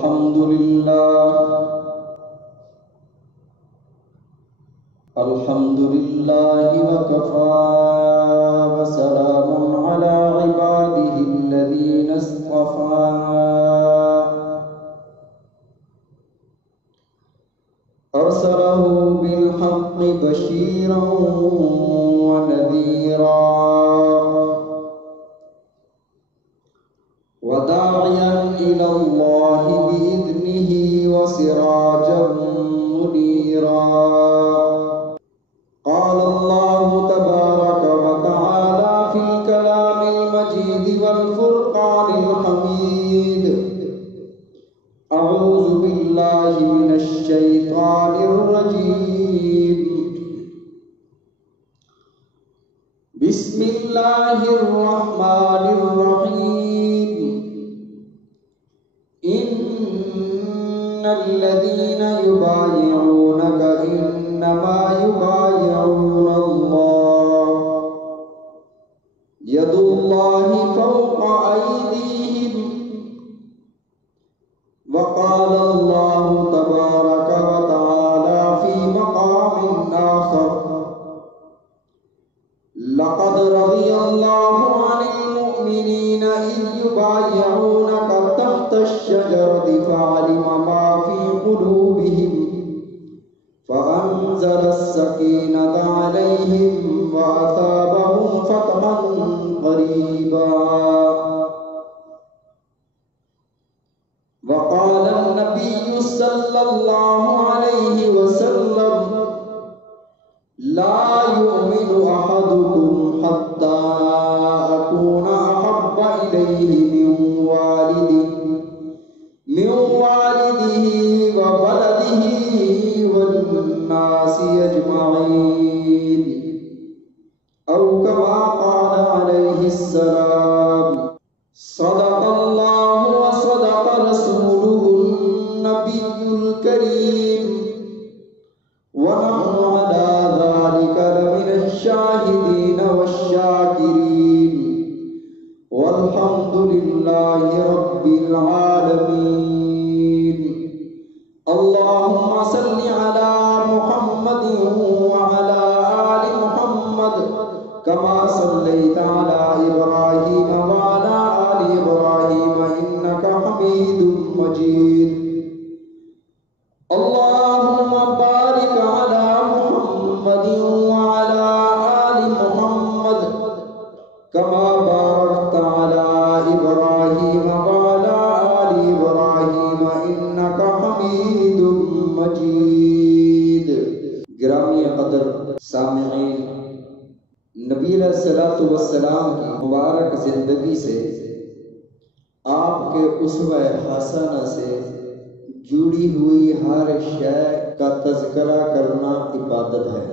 الحمد لله وكفى وسلام على عباده الذين اصطفى أرسله بالحق بشيرا ونذيرا وداعيا إلى الله بإذنه وسراجا منيرا. قال الله تبارك وتعالى في الكلام المجيد والفرقان الحميد: أعوذ بالله من الشيطان الرجيم. بسم الله الرحمن الرحيم. إن الذين يبايعونك إنما يبايعون الله يد الله فوق أيديهم. وقال الله تبارك وتعالى في مقام آخر: لقد رضي الله عن المؤمنين إذ يبايعونك تحت الشجرة فعلم ما في قلوبهم فأنزل السكينة عليهم وأثابهم فتحا قريبا. وقال النبي صلى الله عليه وسلم: لا يؤمن أحدكم حتى أكون أحب إليه من والده وولده والناس أجمعين، أو كما قال عليه السلام. صدق الله وصدق رسوله النبي الكريم، ونحن على ذلك لمن الشاهدين والشاكرين، والحمد لله رب العالمين. اللهم صل على محمد وعلى آل محمد كما صليت على إبراهيم وعلى آل إبراهيم إنك حميد مجيد. اللهم بارك على محمد وعلى آل محمد كما باركت على إبراهيم وعلى آل إبراهيم إنك حميد مجيد. گرامی قدر سامعین، نبی علیہ الصلوۃ والسلام کی مبارک زندگی سے، آپ کے اسوہ حسنہ سے جڑی ہوئی ہر شے کا تذکرہ کرنا عبادت ہے.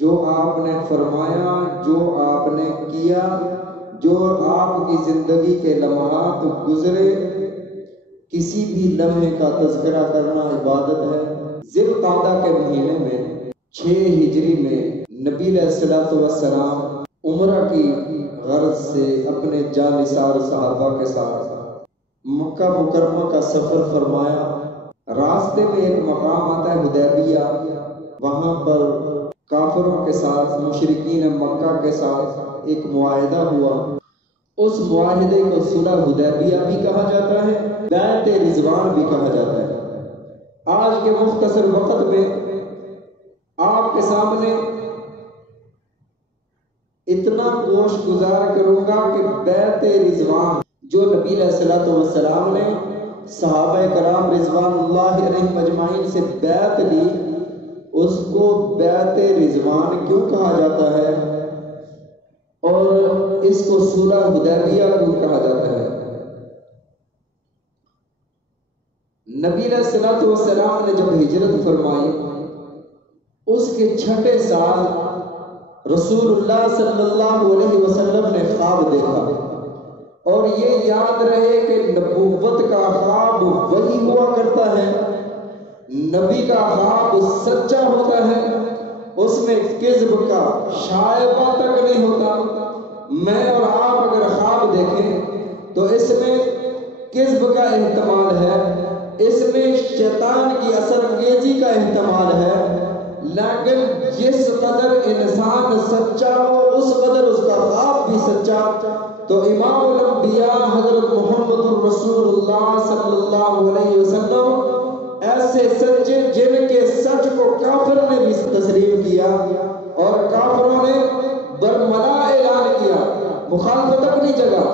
جو آپ نے فرمایا، جو آپ نے کیا، جو آپ کی زندگی کے لمحات گزرے، کسی بھی لمحے کا تذکرہ کرنا عبادت ہے. ذی القعدہ کے مہینے میں 6 ہجری میں نبی علیہ الصلوۃ والسلام عمرہ کی غرض سے اپنے جانثار صحابہ کے ساتھ مکہ مکرمہ کا سفر فرمایا. راستے میں ایک مقام آتا ہے حدیبیہ. وہاں پر کافروں کے ساتھ، مشرکین مکہ کے ساتھ ایک معاہدہ ہوا. اس معاہدے کو صلح حدیبیہ بھی کہا جاتا ہے، بیعت رضوان بھی کہا جاتا ہے. آج کے مختصر وقت میں آپ کے سامنے اتنا گوش گزار کروں گا کہ بیعت رضوان جو نبی علیہ الصلوۃ والسلام نے صحابہ کرام رضوان اللہ علیہم اجمعین سے بیعت لی، اس کو بیعت رضوان کیوں کہا جاتا ہے اور اس کو صلح حدیبیہ کیوں کہا جاتا ہے. نبی علیہ الصلوۃ والسلام نے جب ہجرت فرمائی، اس کے 6 سال رسول اللہ صلی اللہ علیہ وسلم نے خواب دیکھا. اور یہ یاد رہے کہ نبوت کا خواب وہی ہوا کرتا ہے، نبی کا خواب سچا ہوتا ہے، اس میں کذب کا شائبہ تک نہیں ہوتا. میں اور آپ اگر خواب دیکھیں تو اس میں کذب کا احتمال ہے، اس میں شیطان کی اثر انگیزی کا احتمال ہے، لیکن جس قدر انسان سچا ہو اس قدر اس کا خواب بھی سچا۔ تو امام الانبیاء حضرت محمد الرسول اللہ صلی اللہ علیہ وسلم ایسے سچے جن کے سچ کو کافر نے بھی تسلیم کیا اور کافروں نے برملا اعلان کیا، مخالفت اپنی جگہ،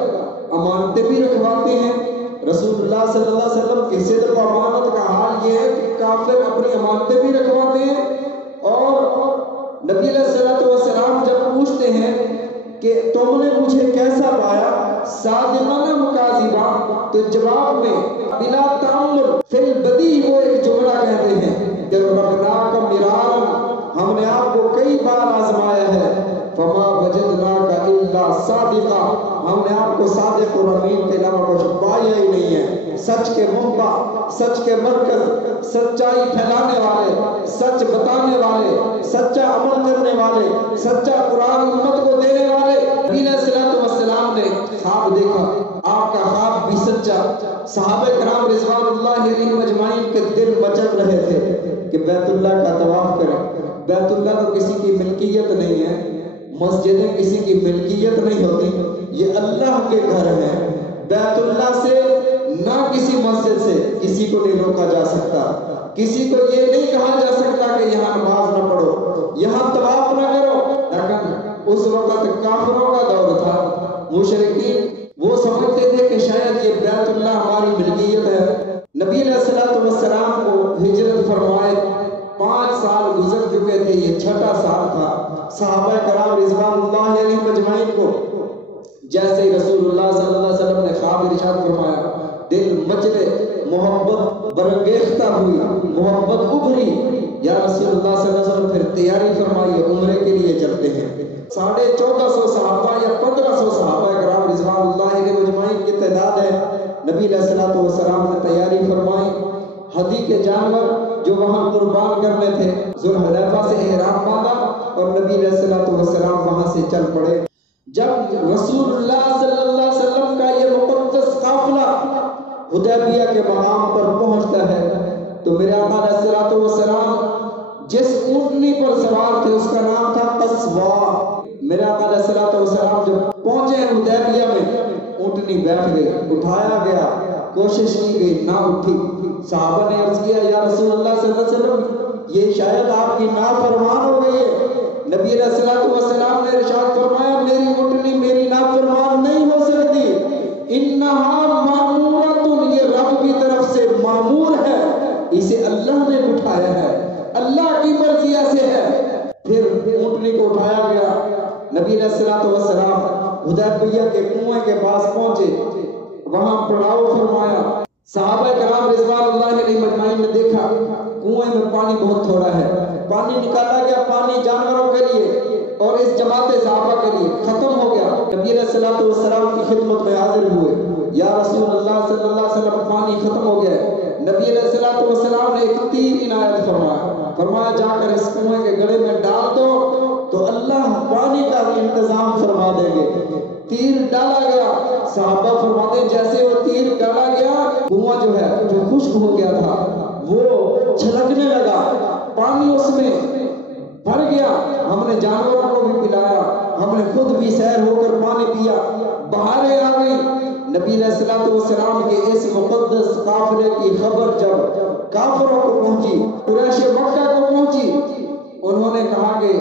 امانتیں بھی رکھواتے ہیں۔ رسول اللہ صلی اللہ علیہ وسلم کی صدق و امانت کا حال یہ ہے کہ کافر اپنی امانتیں بھی رکھواتے ہیں، اور نبی علیہ السلام جب پوچھتے ہیں کہ تم نے مجھے کیسا پایا، صادقانہ مکاذبہ، تو جواب میں بلا تعمل فی البدی وہ ایک جملہ کہتے ہیں کہ ربناک مرارا، ہم نے آپ کو کئی بار آزمایا ہے، فما وجدناک الا صادقا، ہم نے آپ کو صادق اور امین کے علاوہ کچھ پایا ہی نہیں ہے۔ سچ کے منبع، سچ کے مرکز، سچائی پھیلانے والے، سچ بتانے والے، سچا عمل کرنے والے، سچا قرآن امت کو دینے والے۔ نبی علیہ السلام نے خواب دیکھا، آپ کا خواب بھی سچا۔ صحابہ کرام رضوان اللہ علیہم اجمعین کے دل مچل رہے تھے کہ بیت اللہ کا طواف کریں۔ بیت اللہ تو کسی کی ملکیت نہیں ہے، مسجدیں کسی کی ملکیت نہیں ہوتی، یہ اللہ کے گھر ہیں۔ بیت اللہ سے نہ کسی مسجد سے کسی کو نہیں روکا جا سکتا، کسی کو یہ نہیں کہا جا سکتا کہ یہاں نماز نہ پڑھو، یہاں طواف نہ کرو۔ لیکن اس وقت کافروں کا دور تھا، مشرکین وہ سمجھتے تھے کہ شاید یہ بیت اللہ ہماری ملکیت ہے۔ نبی علیہ السلام کو ہجرت فرمائے 5 سال گزر چکے تھے، یہ 6واں سال تھا۔ صحابہ کرام رضوان اللہ علیہم اجمعین کو جیسے ہی رسول اللہ صلی اللہ علیہ وسلم نے خواب ارشاد فرمایا، دل مچلے، محبت برانگیختہ ہوئی، محبت ابھری۔ یا رسول اللہ صلی اللہ علیہ وسلم پھر تیاری فرمائیے، عمرے کے لیے چلتے ہیں۔ 1450 صحابہ یا 1500 صحابہ کرام رضوان اللہ علیہم اجمعین کی تعداد ہے۔ نبی علیہ السلام نے تیاری فرمائی، ہدی کے جانور جو وہاں قربان کرنے تھے، ذوالحلیفہ سے احرام باندھا اور نبی علیہ السلام وہاں سے چل پڑے۔ جب رسول اللہ صلی اللہ علیہ وسلم کا یہ مقدس قافلہ حدیبیہ کے مقام پر پہنچتا ہے تو میرے آقا علیہ السلام جس اونٹنی پر سوار تھے اس کا نام تھا قصواء۔ میرے آقا علیہ السلام جب پہنچے ہیں حدیبیہ میں، اونٹنی بیٹھ گئی، اٹھایا گیا، کوشش کی گئی، نہ اٹھی۔ صحابہ نے عرض کیا یا رسول اللہ صلی اللہ علیہ وسلم یہ شاید آپ کی نافرمان ہو گئی ہے۔ نبی علیہ السلام نے ارشاد فرمایا میری اونٹنی میری نافرمان نہیں ہو سکتی، انہا معمورۃ، یہ رب کی طرف سے معمور ہے، اسے اللہ نے اٹھایا ہے، اللہ کی مرضی ایسے ہے۔ پھر اونٹنی کو اٹھایا گیا، نبی علیہ السلام حدیبیہ کے کنویں کے پاس پہنچے، وہاں پڑاؤ فرمایا۔ صحابہ کرام رضوان اللہ علیہم اجمعین نے دیکھا کنویں میں پانی بہت تھوڑا ہے، پانی نکالا گیا، پانی جانوروں کے لیے اور اس جماعت صحابہ کے لیے ختم ہو گیا۔ نبی علیہ السلام کی خدمت میں حاضر ہوئے، یا رسول اللہ صلی اللہ علیہ وسلم پانی ختم ہو گیا۔ نبی علیہ السلام نے ایک تیر عنایت فرمایا جا کر اس کنویں کے گڑھے میں ڈال دو تو اللہ پانی کا انتظام فرما دیں گے۔ تیر ڈالا گیا، صحابہ فرماتے ہیں جیسے وہ تیر ڈالا گیا کنواں جو ہے جو خشک ہو گیا تھا وہ چھلکنے لگا، پانی اس میں بھر گیا۔ ہم نے جانوروں کو بھی پلایا، ہم نے خود بھی سیر ہو کر پانی پیا، بہاریں آ گئی۔ نبی علیہ السلام کے اس مقدس قافلے کی خبر جب کافروں کو پہنچی، قریش مکہ کو پہنچی، انہوں نے کہا کہ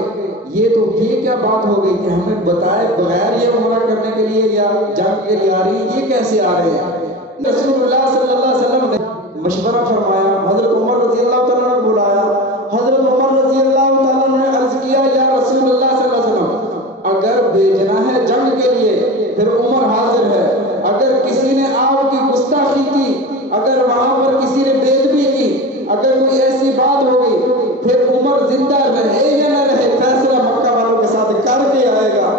یہ کیا بات ہو گئی کہ ہمیں بتائے بغیر یہ عمرہ کرنے کے لیے یا جنگ کے لیے آ رہی ہیں، یہ کیسے آ رہے ہیں؟ رسول اللہ صلی اللہ علیہ وسلم نے مشورہ فرمایا، حضرت عمر رضی اللہ تعالیٰ نے بلایا۔ حضرت عمر رضی اللہ تعالیٰ نے عرض کیا یا رسول اللہ صلی اللہ علیہ وسلم اگر بھیجنا ہے جنگ کے لیے پھر عمر حاضر ہے، اگر کسی نے آپ کی گستاخی کی، اگر وہاں پر کسی نے بے ادبی کی، اگر کوئی ایسی بات ہو گئی پھر عمر زندہ رہے یا نہ رہے فیصلہ مکہ والوں کے ساتھ کر کے آئے گا۔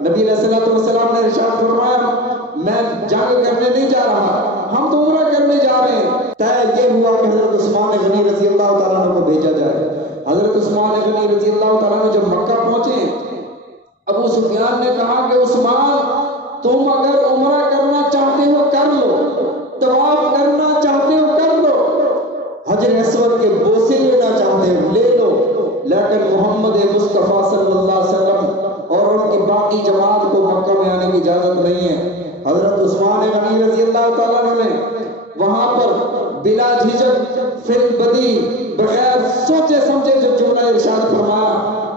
نبی علیہ السلام نے ارشاد فرمایا میں جنگ کرنے نہیں جا رہا، ہم تو عمرہ کرنے جا رہے ہیں۔ طے یہ ہوا کہ حضرت عثمان غنی رضی اللہ تعالیٰ عنہ کو بھیجا جائے۔ حضرت عثمان غنی رضی اللہ تعالیٰ عنہ جب مکہ پہنچے، ابو سفیان نے کہا کہ عثمان تم اگر عمرہ کرنا چاہتے ہو کر لو، طواف کرنا چاہتے ہو کر لو، حجر اسود کے بوسے لینا چاہتے ہو لے لو، لیکن محمد مصطفیٰ صلی اللہ علیہ وسلم اور ان کی باقی جماعت کو مکہ میں آنے کی اجازت نہیں ہے۔ حضرت عثمان غنی رضی اللہ تعالیٰ عنہ نے وہاں پر بلا جھجک فی البدی بغیر سوچے سمجھے جو جملہ ارشاد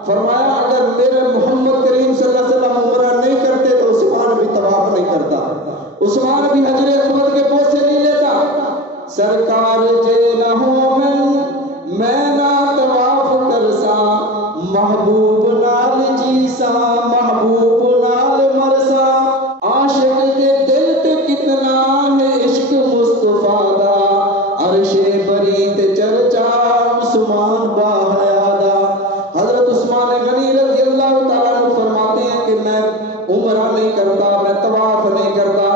فرمایا اگر میرے محمد کریم صلی اللہ علیہ وسلم عمرہ نہیں کرتے تو عثمان بھی طواف نہیں کرتا، عثمان بھی حجر اسود کے بوسے نہیں لیتا۔ سرکار جے نہ ہو میں نہ طواف کرسا، محبوب نال جیسا محبوب نال مرسا، عاشق کے دل تے کتنا ہے عشق مصطفیٰ دا، عرش بری تے چرچا عثمان با حیادا۔ حضرت عثمان غنی رضی اللہ تعالیٰ عنہ فرماتے ہیں کہ میں عمرہ نہیں کرتا، میں طواف نہیں کرتا۔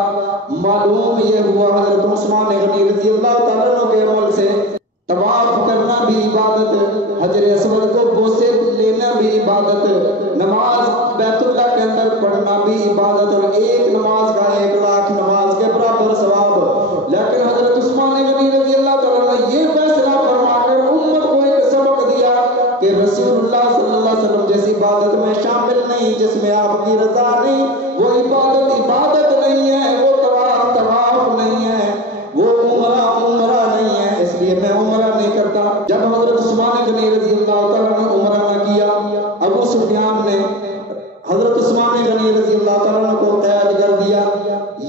معلوم یہ ہوا حضرت عثمان غنی رضی اللہ تعالیٰ عنہ کے عمل سے طواف کرنا بھی عبادت، حجر اسود کو بوسے لینا بھی عبادت، نماز بیت اللہ کے اندر پڑھنا بھی عبادت، اور ایک نماز کا 1,00,000 نماز کے برابر ثواب۔ لیکن حضرت عثمان غنی رضی اللہ تعالیٰ نے یہ فیصلہ فرما کر امت کو ایک سبق دیا کہ رسول اللہ صلی اللہ علیہ وسلم جیسی عبادت میں شامل نہیں جس میں آپ کی رضا نہیں، وہ عبادت نہیں ہے، وہ طواف نہیں ہے، وہ عمرہ نہیں ہے، اس لیے میں عمرہ نہیں کرتا۔ جب حضرت عثمان غنی رضی اللہ تعالیٰ نے عمرہ نہ کیا، ابو سفیان نے حضرت عثمان غنی رضی اللہ تعالیٰ کو قید کر دیا۔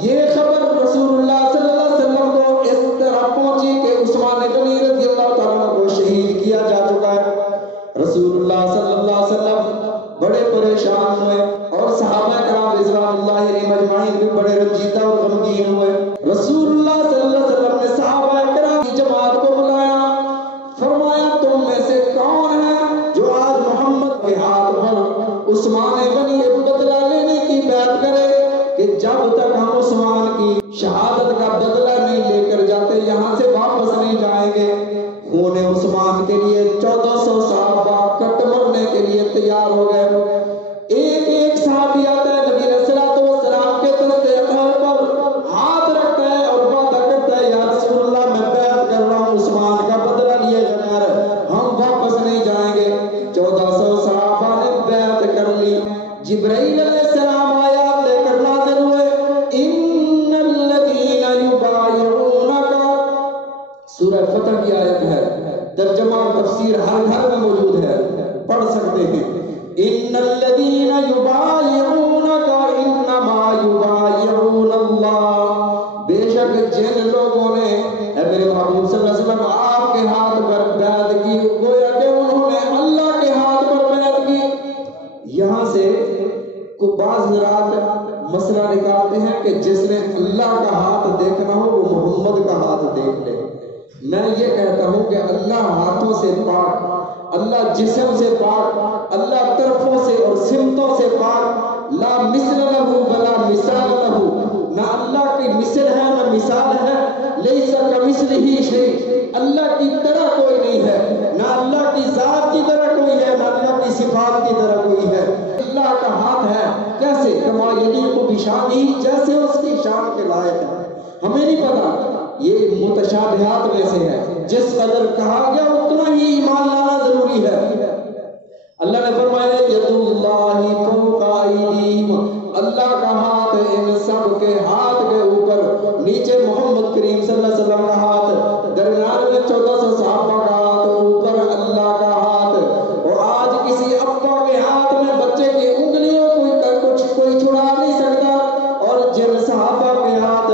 یہ خبر رسول اللہ صلی اللہ علیہ وسلم کو اس طرح پہنچی کہ عثمان غنی رضی اللہ تعالیٰ کو شہید کیا جا چکا ہے۔ رسول اللہ صلی اللہ علیہ وسلم بڑے پریشان ہوئے اور صحابہ کرام رضوان اللہ علیہم اجمعین بھی بڑے رنجیدہ اور غمگین ہوئے۔ رسول اللہ صلی اللہ علیہ وسلم نے صحابہ کرام کی جماعت کو بلایا، فرمایا تم میں سے کون ہے جو آج محمد کے ہاتھ پر عثمان غنی بدلہ لینے کی بیعت کرے کہ جب تک ہم عثمان کی شہادت کا بدلہ نہیں لے کر جاتے یہاں سے واپس نہیں جائیں گے۔ خون عثمان کے لیے 1400 صحابہ کٹ مرنے کے لیے تیار ہو گئے۔ ایک صحابی آتا ہے نبی علیہ الصلوۃ والسلام کے دستے اقدام پر ہاتھ رکھتا ہے اور وعدہ کرتا ہے یا رسول اللہ میں بیعت کر رہا ہوں عثمان کا بدلہ لیے بغیر ہم واپس نہیں جائیں گے۔ 1400 صحابہ نے بیعت کر لی۔ جبرائیل علیہ السلام آیات لے کر نازل ہوئے، ان الذین یبایعونک، سورہ فتح کی آیت ہے، ترجمہ اور تفسیر ہر گھر میں موجود ہے، پڑھ سکتے ہیں۔ ان الذین یبایعونک انما یبایعون اللہ، بے شک جن لوگوں نے اے میرے محبوب صلی اللہ علیہ وسلم آپ کے ہاتھ پر بیعت کی گویا کہ انہوں نے اللہ کے ہاتھ پر بیعت کی۔ یہاں سے بعض حضرات مسئلہ نکالتے ہیں کہ جس نے اللہ کا ہاتھ دیکھنا ہو وہ محمد کا ہاتھ دیکھ لے۔ میں یہ کہتا ہوں کہ اللہ ہاتھوں سے پاک، اللہ جسم سے پاک، اللہ طرفوں سے اور سمتوں سے پاک، لا مثل لہ ولا مثال لہ، نہ اللہ کی مثل ہے نہ مثال ہے، لیس کمثلہ شیء، اللہ کی طرح کوئی نہیں ہے، نہ اللہ کی ذات کی طرح کوئی ہے نہ اللہ کی صفات کی طرح کوئی ہے۔ اللہ کا ہاتھ ہے کیسے؟ کما یلیق بشانہ، جیسے اس کی شان کے لائق ہے۔ ہمیں نہیں پتا، یہ متشابہات میں سے ہے، جس قدر کہا گیا اتنا ہی ایمان لانا ضروری ہے۔ اللہ نے فرمایا ید اللہ فوق ایدیہم، اللہ کا ہاتھ ان سب کے ہاتھ کے اوپر، نیچے محمد کریم صلی اللہ علیہ وسلم کا ہاتھ، درمیان میں 1400 صحابہ کا ہاتھ، اوپر اللہ کا ہاتھ۔ اور آج کسی ابا کے ہاتھ میں بچے کی انگلیوں کوئی چھڑا نہیں سکتا، اور جن صحابہ کے ہاتھ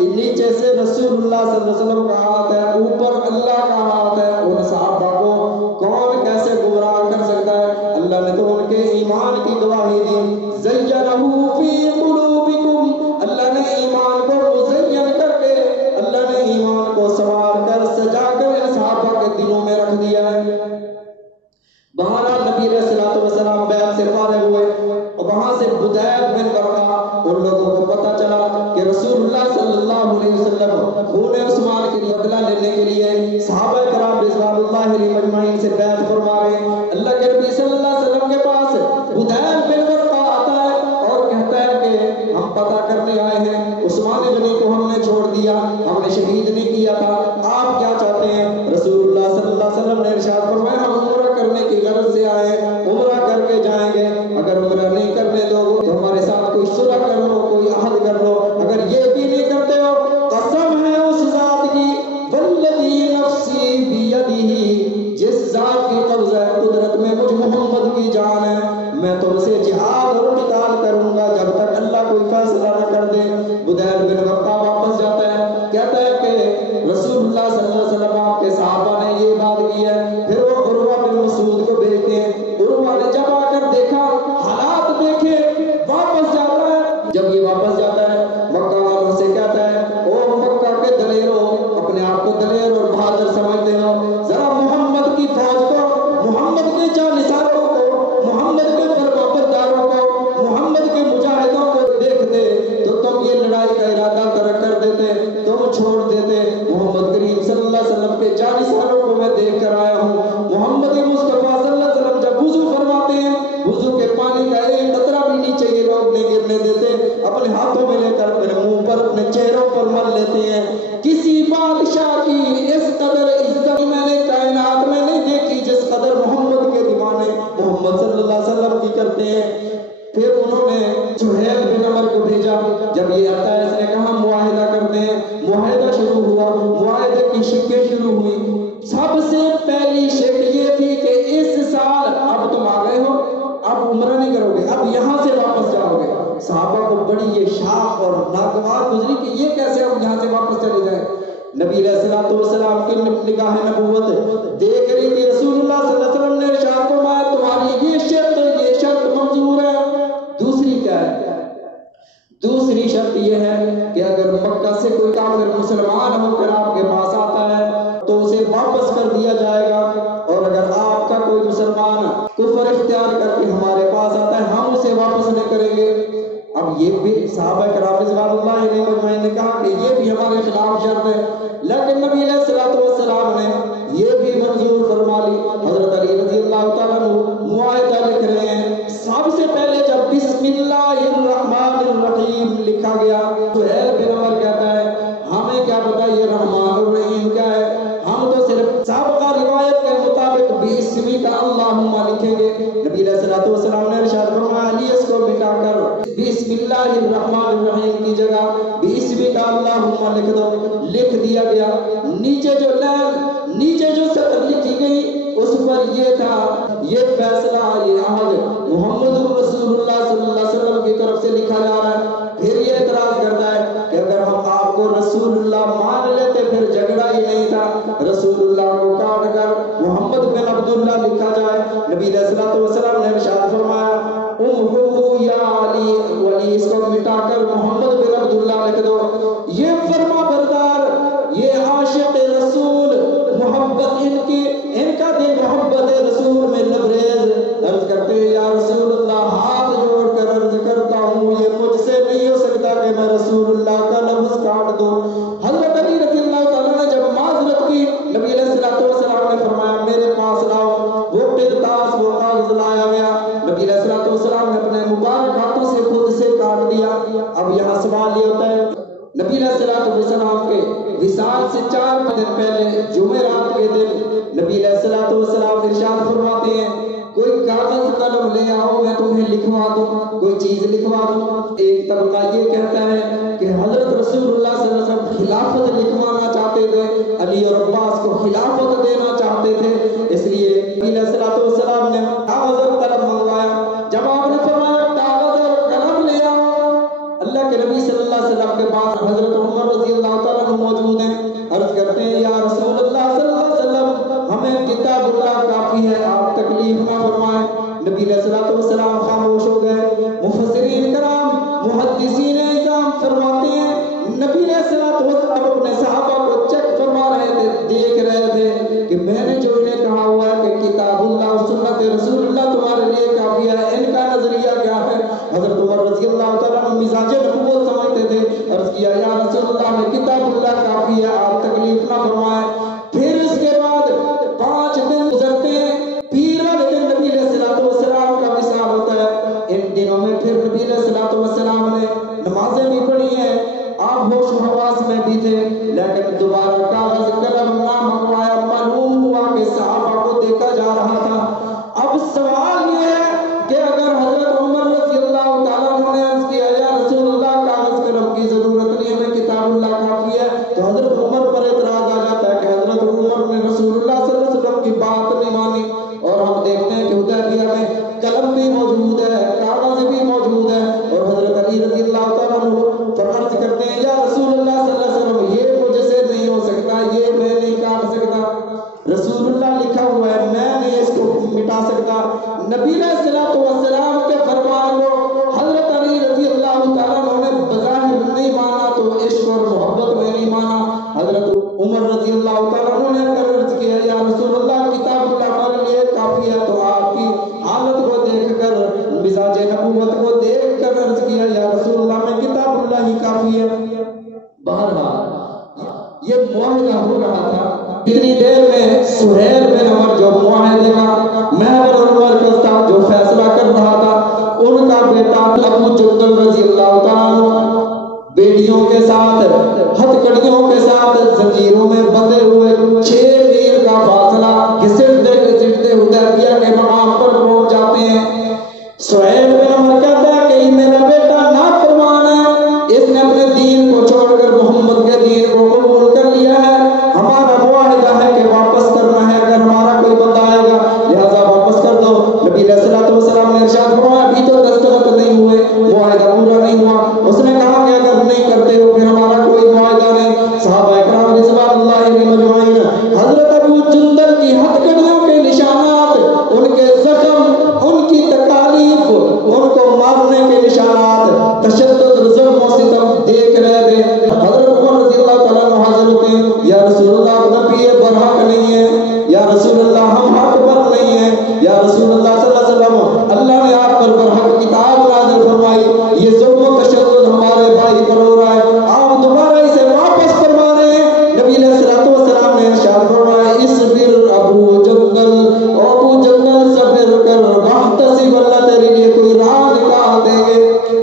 نیچے سے رسول اللہ صلی اللہ علیہ وسلم کا ہاتھ ہے، اوپر اللہ کا ہاتھ ہے، ان صحابہ کو کون کیسے گمراہ کر سکتا ہے؟ اللہ نے تو ان کے ایمان کی گواہی دی، زینہ فی قلوبکم، اللہ نے ایمان کو مزین کر کے، اللہ نے ایمان کو سنوار کر سجا کر ان صحابہ کے دلوں میں رکھ دیا ہے۔ بہرحال نبی علیہ الصلوۃ والسلام بیعت سے فارغ ہوئے اور وہاں سے بدیل بن ورقہ، ان لوگوں کو پتہ چلا کہ رسول اللہ صلی اللہ علیہ وسلم خون عثمان کے لیے بدلہ لینے کے لیے صحابہ کرام رضوان اللہ علیہم اجمعین سے بیعت فرما رہے ہیں۔ اللہ کے نبی صلی اللہ علیہ وسلم کے پاس بدیل بن ورقہ آتا ہے اور کہتا ہے کہ ہم پتہ کرنے آئے ہیں عثمان غنی کو ہم نے چھوڑ دیا، ہم نے شہید نہیں کیا تھا، آپ کیا چاہتے ہیں؟ رسول اللہ صلی اللہ علیہ وسلم نے ارشاد فرمایا ہم عمرہ کرنے کی غرض سے آئے ہیں، عمرہ کر کے جائیں گے، اگر عمرہ نہیں کرنے دو تو ہمارے ساتھ کوئی صلح کر لو، کوئی عہد کر لو، اگر یہ بھی نہیں کرتے ہو قسم ہے اس ذات کی والذی نفسی بیدہ، جس ذات کی قبضہ قدرت میں مجھ محمد کی جان ہے، میں تم سے جہاد اور قتال کروں گا جب تک اللہ کوئی فیصلہ نہ کر دے۔ بدیل بن ورقہ واپس جاتا ہے، کہتا ہے کہ رسول اللہ صلی اللہ علیہ وسلم آپ کے صحابہ نے یہ بات کی ہے، پھر وہ عروہ بن مسعود کو بھیجتے ہیں، عروہ نے جب آ کر دیکھا حالات دیکھے واپس جاتا ہے، جب یہ واپس جاتا ہے مکہ والوں سے کہتا ہے او مکہ کے دلیروں، اپنے آپ کو دلیر اور بہادر سمجھتے ہو، ذرا محمد کی فوج کو، محمد کے جانثاروں کو، محمد کے فرمانبرداروں کو، محمد کے مجاہدوں کو دیکھتے تو تم یہ لڑائی کا ارادہ ترک کر دیتے، تم چھوڑ دیتے۔ محمد کریم صلی اللہ علیہ وسلم کے جانثاروں کو میں دیکھ کر آیا ہوں، محمد مصطفیٰ صلی اللہ علیہ وسلم جب وضو فرماتے ہیں وضو کے پانی کا ایک قطرہ بھی نیچے یہ لوگ نہیں گرنے دیتے، اپنے ہاتھوں میں لے کر اپنے منہ پر اپنے چہروں پر مل لیتے ہیں۔ کسی بادشاہ کی اس قدر عزت میں نے کائنات میں نہیں دیکھی جس قدر محمد کے دیوانے محمد صلی اللہ علیہ وسلم کی کرتے ہیں۔ پھر انہوں نے سہیل بن عمر کو بھیجا، جب یہ آتا ہے اس نے کہا معاہدہ کرتے ہیں، معاہدہ شروع ہوا، معاہدے کی شکیں شروع ہوئی۔ سب سے پہلی شک یہ تھی کہ اس سال اب تم آ گئے ہو، اب عمرہ نہیں کرو گے، اب یہاں سے واپس جاؤ گے۔ صحابہ کو بڑی یہ شاق اور ناگوار گزری کہ یہ کیسے اب یہاں سے واپس چلے جائیں۔ نبی علیہ الصلوۃ والسلام کی نگاہ نبوت دیکھ رہی تھی، رسول اللہ صلی اللہ علیہ وسلم نے ارشاد فرمایا تمہاری یہ شرط منظور ہے۔ دوسری کیا ہے؟ دوسری شرط یہ ہے کہ اگر مکہ سے کوئی کافر مسلمان ہو کر آپ کے پاس آتا ہے تو اسے واپس کر دیا جائے گا، اور اگر آپ کا کوئی مسلمان کفر اختیار کر کے ہمارے پاس آتا ہے ہم اسے واپس نہیں کریں گے۔ اب یہ بھی صحابہ کرام رضوان اللہ علیہم اجمعین نے کہا کہ یہ بھی ہمارے خلاف شرط ہے، لیکن نبی علیہ الصلوۃ والسلام نے یہ بھی منظور فرما لی۔ حضرت علی رضی اللہ تعالیٰ عنہ معاہدہ لکھ رہے ہیں، سب سے پہلے جب بسم اللہ الرحمن الرحیم لکھا گیا تو سہیل بن عمر کہتا ہے ہمیں کیا پتا یہ رحمان الرحیم کیا ہے، ہم تو صرف سابقہ روایت کے مطابق بسمی کا اللہم لکھیں گے۔ نبی علیہ الصلوۃ والسلام نے ارشاد فرمایا علی اس کو مٹا کر بسم اللہ الرحمن الرحیم کی جگہ بسمی کا اللہم لکھ دو۔ لکھ دیا گیا، نیچے جو لائن نیچے جو سطر لکھی گئی اس پر یہ تھا، یہ فیصلہ یہ عہد محمد رسول اللہ صلی اللہ علیہ وسلم کی طرف سے لکھا جا رہا ہے۔ پھر یہ اعتراض کرتا ہے کہ اگر ہم آپ کو رسول اللہ مان لیتے پھر جھگڑا ہی نہیں تھا، رسول اللہ کو کاٹ کر محمد بن عبداللہ لکھا جائے۔ نبی علیہ الصلوۃ والسلام نے ارشاد فرمایا امحو یا علی، ولی اس کو مٹا کر محمد بن عبداللہ لکھ دو۔ یہ فرما بردار، یہ عاشق رسول، محبت ان کا دل محبت رسول میں لبریز، عرض کرتے ہیں یا رسول اللہ ہاتھ جوڑ کر عرض کرتا ہوں یہ مجھ سے نہیں ہو سکتا کہ میں رسول اللہ کا لفظ کاٹ دوں۔ حضرت علی رضی اللہ تعالیٰ نے جب معذرت کی نبی علیہ الصلوۃ والسلام نے فرمایا میرے پاس لاؤ، وہ قرطاس وہ کاغذ لایا گیا، نبی علیہ الصلوۃ والسلام نے اپنے مبارک ہاتھوں سے خود سے کاٹ دیا۔ اب یہاں سوال یہ ہوتا ہے نبی علیہ الصلوۃ والسلام کے وصال سے 4 دن پہلے جمعرات کے دن نبی علیہ الصلوۃ والسلام ارشاد فرماتے ہیں کوئی کاغذ قلم لے آؤ میں تمہیں لکھوا دوں، کوئی چیز لکھوا دوں۔ ایک طبقہ یہ کہتا ہے کہ حضرت رسول اللہ صلی اللہ علیہ وسلم خلافت لکھوانا چاہتے تھے، علی اور عباس کو خلافت دینا چاہتے تھے، اس لیے نبی علیہ الصلوۃ والسلام نے کاغذ اور قلم منگوایا۔ جب آپ نے فرمایا کاغذ اور قلم لے آؤ، اللہ کے نبی صلی اللہ علیہ وسلم کے پاس حضرت عمر رضی اللہ تعالیٰ عنہ موجود ہیں، عرض کرتے ہیں یا رسول اللہ صلی اللہ علیہ وسلم ہمیں کتاب اللہ کافی ہے، آپ تکلیف نہ فرمائیں۔ نبی علیہ الصلوۃ والسلام خاموش ہو گئے۔ مفسرین کرام محدثین اعظام فرماتے ہیں نبی علیہ الصلوۃ والسلام اپنے صحابہ کو چیک فرما رہے تھے، دیکھ رہے تھے کہ میں نے جو انہیں کہا ہوا ہے کہ کتاب اللہ اور سنت رسول اللہ تمہارے لیے کافی ہے، ان کا نظریہ کیا ہے؟ حضرت عمر رضی اللہ تعالیٰ عنہ مزاج نبوت سمجھتے تھے، عرض کیا یا رسول اللہ میں کتاب اللہ کافی ہے، آپ تکلیف نہ فرمائیں۔ پھر اس کے بعد 5 دن گزرتے ہیں، پیر والے دن نبی علیہ الصلوۃ والسلام کا وصال ہوتا ہے۔ ان دنوں میں پھر نبی علیہ الصلوۃ والسلام نے نماز نبی علیہ الصلوۃ والسلام کے فرمان کو حضرت علی رضی اللہ تعالیٰ عنہ نے بظاہر نہیں مانا تو عشق اور محبت میں نہیں مانا. حضرت عمر رضی اللہ تعالیٰ عنہ نے عرض کیا یا رسول اللہ کتاب اللہ ہمارے لیے کافی ہے. تو آپ کی حالت کو دیکھ کر مزاج نبوت کو دیکھ کر عرض کیا یا رسول اللہ میں کتاب اللہ ہی کافی ہے. بہرحال یہ معاہدہ ہو رہا تھا. اتنی دیر میں سہیل بن عمر جو معاہدے کا محور اور مرکز تھا, جو فیصلہ کر رہا تھا, ان کا بیٹا ابو جندل رضی اللہ تعالیٰ عنہ بیڑیوں کے ساتھ ہتھکڑیوں کے ساتھ زنجیروں میں بندھے ہوئے 6 میل کا فاصلہ گھسٹتے گھسٹتے حدیبیہ کے مقام پر پہنچ جاتے ہیں. سہیل بن عمر کہتا ہے کہ میرا بیٹا نافرمان ہے, اس نے اپنے دین کو چھوڑ کر محمد کے دین کو قبول کر لیا ہے. ہمارا معاہدہ ہے کہ واپس کرنا ہے, اگر ہمارا کوئی بندہ آئے گا لہذا واپس کر دو. نبی علیہ الصلوۃ والسلام نے ارشاد فرمایا ابھی تو دستخط نہیں ہوئے, معاہدہ پورا نہیں ہوا. اس نے کہا کہ اگر نہیں کرتے ہو پھر ہمارا کوئی معاہدہ نہیں. صحابہ کرام رضوان اللہ علیہم اجمعین حضرت ابو جندل کی ہتھکڑیوں کے نشانات, ان کے زخم, ان کی تکالیف, ان کو مارنے کے نشانات, تشدد, ظلم و ستم دیکھ رہے تھے. حضرت عمر رضی اللہ تعالیٰ عنہ حاضر ہوتے ہیں یا رسول اللہ نبی یہ برحق نہیں ہے, یا رسول اللہ ہم حق پر نہیں ہیں, یا رسول اللہ صلی اللہ علیہ وسلم اللہ نے آپ پر برحق کتاب نازل فرمائی, یہ ظلم و تشدد ہمارے بھائی پر ہو رہا ہے, آپ دوبارہ اسے واپس فرما رہے ہیں. نبی علیہ الصلوۃ والسلام نے ارشاد فرمایا اصبر ابو جندل, ابو جندل صبر کر, محتسب اللہ تیرے لیے کوئی راہ نکال دیں گے.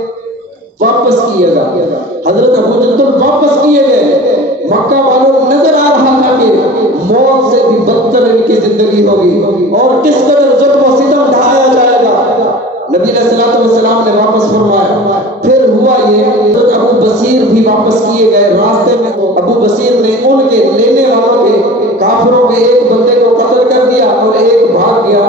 واپس کیے گا. حضرت ابو جندل واپس کیے گئے. مکہ والوں کو نظر آ رہا تھا کہ موت سے بھی بدتر ان کی زندگی ہوگی اور کس قدر ظلم و ستم ڈھایا جائے گا. نبی علیہ الصلوۃ والسلام نے واپس فرمایا. پھر ہوا یہ حضرت ابو بصیر بھی واپس کیے گئے. راستے میں ابو بصیر نے ان کے لینے والوں کے کافروں کے ایک بندے کو قتل کر دیا اور ایک بھاگ گیا.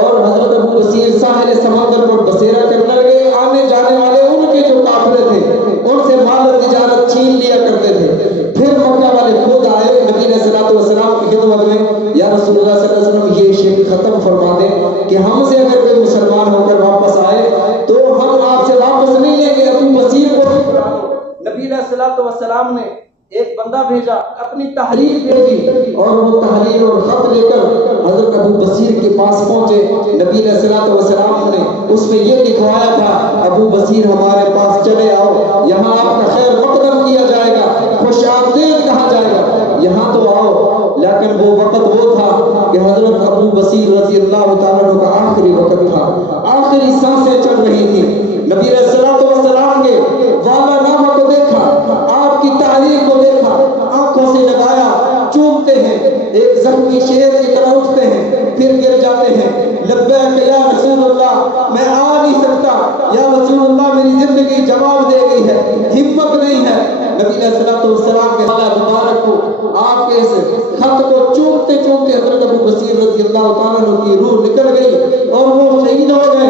اور حضرت ابو بصیر ساحل سمندر پر بسیرا کرنے لگے. آنے جانے والے ان کے جو قافلے تھے ان سے مال و تجارت چھین لیا کرتے تھے. پھر مکہ والے خود آئے نبی علیہ الصلوۃ والسلام کی خدمت میں, یا رسول اللہ صلی اللہ علیہ وسلم یہ شرک ختم فرما دیں کہ ہم سے اگر کوئی مسلمان ہو کر واپس آئے تو ہم آپ سے واپس نہیں لیں گے, ابو بصیر کو بھی بلا دو. نبی علیہ الصلوۃ والسلام نے ایک بندہ بھیجا, اپنی تحریر بھیجی اور وہ تحریر اور خط لے کر حضرت ابو بصیر کے پاس پہنچے. نبی علیہ الصلوۃ والسلام نے اس میں یہ لکھوایا تھا ابو بصیر ہمارے پاس چلے آؤ, یہاں آپ کا خیر مقدم کیا جائے گا, خوش آمدید کہا جائے گا, یہاں تو آؤ. لیکن وہ وقت وہ تھا کہ حضرت ابو بصیر رضی اللہ تعالیٰ عنہ کا آخری وقت تھا, آخری سانسیں چل رہی تھی. نبی علیہ الصلوۃ والسلام کے والا نامہ کو دیکھا, آپ کی تحریر کو دیکھا, آنکھوں سے لگایا, چومتے ہیں, ایک زخمی شیر کی طرح اٹھتے ہیں, پھر گر جاتے ہیں. لبیک یا رسول اللہ, میں آ نہیں سکتا, یا رسول اللہ میری زندگی جواب دے گئی ہے, ہمت نہیں ہے. نبی علیہ الصلوۃ والسلام کے والا مبارک کو آپ کے اس خط کو چومتے چومتے حضرت ابو بصیر رضی اللہ تعالیٰ عنہ کی روح نکل گئی اور وہ شہید ہو گئے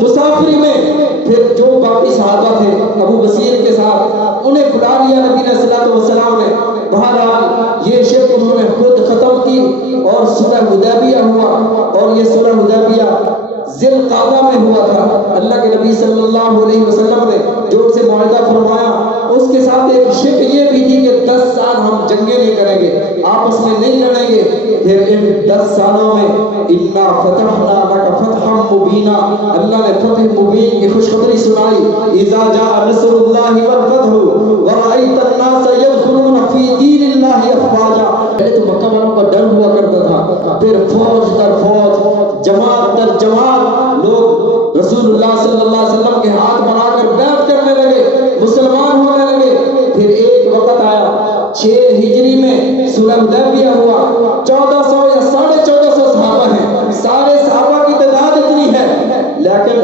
مسافری میں. پھر جو باقی صحابہ تھے ابو بصیر کے ساتھ انہیں بلا لیا نبی علیہ الصلوۃ والسلام نے. بہرحال یہ شرک انہوں نے خود ختم کی اور صلح حدیبیہ ہوا, اور یہ صلح حدیبیہ ذی القعدہ میں ہوا تھا. اللہ کے نبی صلی اللہ علیہ وسلم نے جو ان سے معاہدہ فرمایا اس کے ساتھ ایک شرط یہ بھی تھی کہ 10 سال ہم جنگیں نہیں کریں گے, آپس میں نہیں لڑیں گے. پھر ان 10 سالوں میں انا فتحنا لک فتحا مبینا, اللہ نے فتح مبین کی خوشخبری سنائی. اذا جاء نصر اللہ والفتح ورأیت الناس يدخلون فی دین اللہ افواجا. پہلے تو مکہ والوں کا ڈر ہوا کرتا تھا, پھر فوج در فوج, جماعت در جماعت لوگ رسول اللہ صلی اللہ علیہ وسلم کے ہاتھ بنا کر بیعت کرنے لگے, مسلمان ہونے لگے. پھر ایک وقت آیا 6 ہجری میں صلح حدیبیہ ہوا. 1400 یا 1450 صحابہ ہیں, سارے صحابہ کی تعداد اتنی ہے, لیکن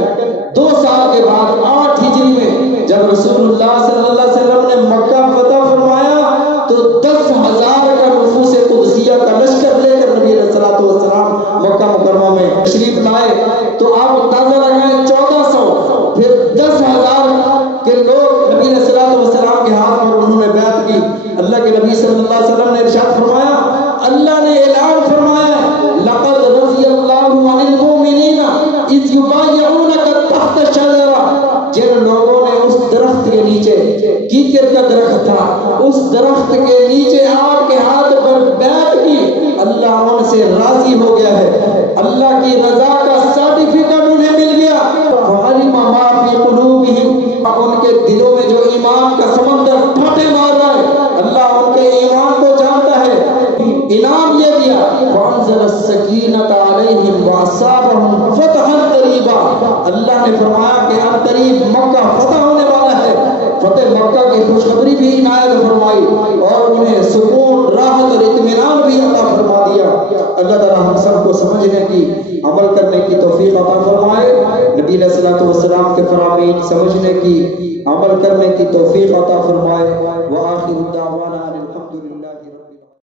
2 سال کے بعد 8 ہجری میں جب رسول اللہ صلی اللہ علیہ وسلم نے مکہ فتح فرمایا تو 10,000 کا نفوس قدسیہ کا لشکر لے کر نبی علیہ الصلوۃ والسلام مکہ مکرمہ میں تشریف لائے. تو آپ اندازہ لگائیں 1400 پھر 10,000 کے لوگ نبی علیہ الصلوۃ والسلام کے ہاتھ پر انہوں نے بیعت کی. اللہ کے نبی صلی اللہ علیہ وسلم نے ارشاد فرمایا, اللہ نے اعلان درخت کے نیچے آ کے ہاتھ پر بیعت کی، اللہ ان سے راضی ہو گیا ہے، اللہ کی رضا کا سرٹیفکیٹ انہیں مل گیا۔ وَعَلِمَ مَا فِي قُلُوبِهِمْ، ان کے دلوں میں جو ایمان کا سمندر پھاٹے مار رہا ہے، اللہ ان کے ایمان کو جانتا ہے۔ انعام یہ دیا وَأَنزَلَ السَّكِينَةَ عَلَيْهِمْ وَأَصَابَهُمْ فَتْحًا قَرِيبًا، اللہ نے فرمایا کہ ان قریب مکہ فتح ہونے والا ہے، فتح مکہ کی خوشخبری بھی عنایت فرمائی اور انہیں سکون، راحت اور اطمینان بھی عطا فرما دیا۔ اللہ تعالی ہم سب کو سمجھنے کی، عمل کرنے کی توفیق عطا فرمائے، نبی علیہ الصلوۃ والسلام کے فرامین سمجھنے کی، عمل کرنے کی توفیق عطا فرمائے۔ وآخر دعوانا